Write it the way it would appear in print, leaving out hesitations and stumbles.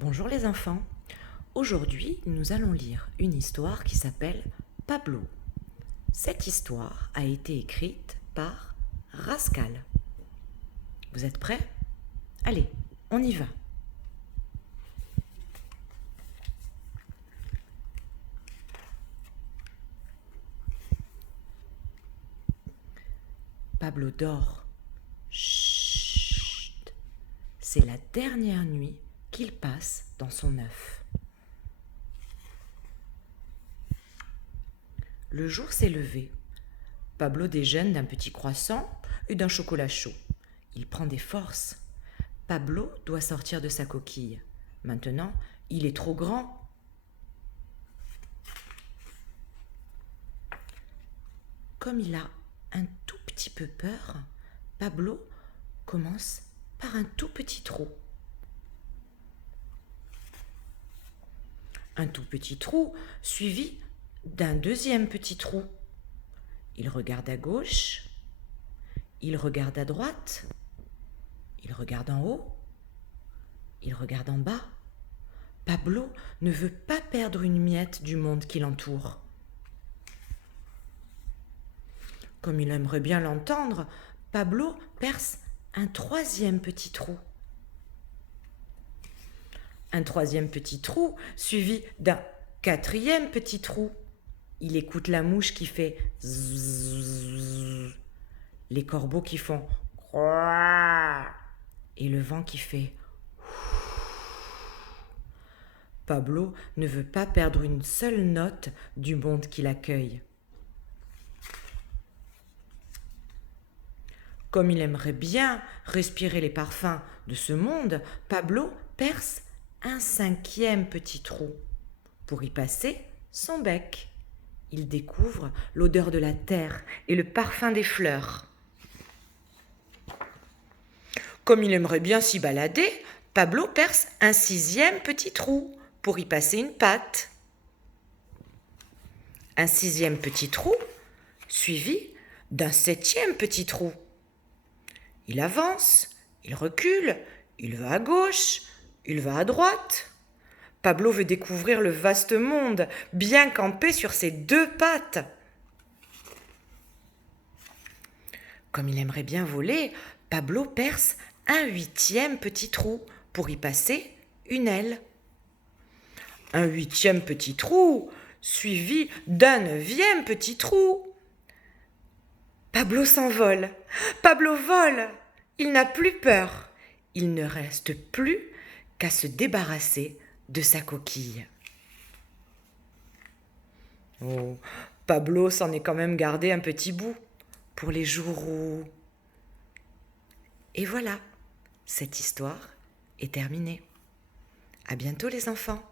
Bonjour les enfants. Aujourd'hui, nous allons lire une histoire qui s'appelle Pablo. Cette histoire a été écrite par Rascal. Vous êtes prêts? Allez, on y va. Pablo dort. Chut. C'est la dernière nuit qu'il passe dans son œuf. Le jour s'est levé. Pablo déjeune d'un petit croissant et d'un chocolat chaud. Il prend des forces. Pablo doit sortir de sa coquille. Maintenant, il est trop grand. Comme il a un tout petit peu peur, Pablo commence par un tout petit trou. Un tout petit trou suivi d'un deuxième petit trou. Il regarde à gauche, il regarde à droite, il regarde en haut, il regarde en bas. Pablo ne veut pas perdre une miette du monde qui l'entoure. Comme il aimerait bien l'entendre, Pablo perce un troisième petit trou. Un troisième petit trou suivi d'un quatrième petit trou. Il écoute la mouche qui fait zzzz, les corbeaux qui font croix et le vent qui fait. Pablo ne veut pas perdre une seule note du monde qui l'accueille. Comme il aimerait bien respirer les parfums de ce monde, Pablo perce un cinquième petit trou. Pour y passer son bec, il découvre l'odeur de la terre et le parfum des fleurs. Comme il aimerait bien s'y balader, Pablo perce un sixième petit trou pour y passer une patte. Un sixième petit trou suivi d'un septième petit trou. Il avance, il recule, il va à gauche, il va à droite. Pablo veut découvrir le vaste monde, bien campé sur ses deux pattes. Comme il aimerait bien voler, Pablo perce un huitième petit trou pour y passer une aile. Un huitième petit trou, suivi d'un neuvième petit trou. Pablo s'envole, Pablo vole, il n'a plus peur. Il ne reste plus qu'à se débarrasser de sa coquille. Oh, Pablo s'en est quand même gardé un petit bout pour les jours où... Et voilà, cette histoire est terminée. À bientôt les enfants.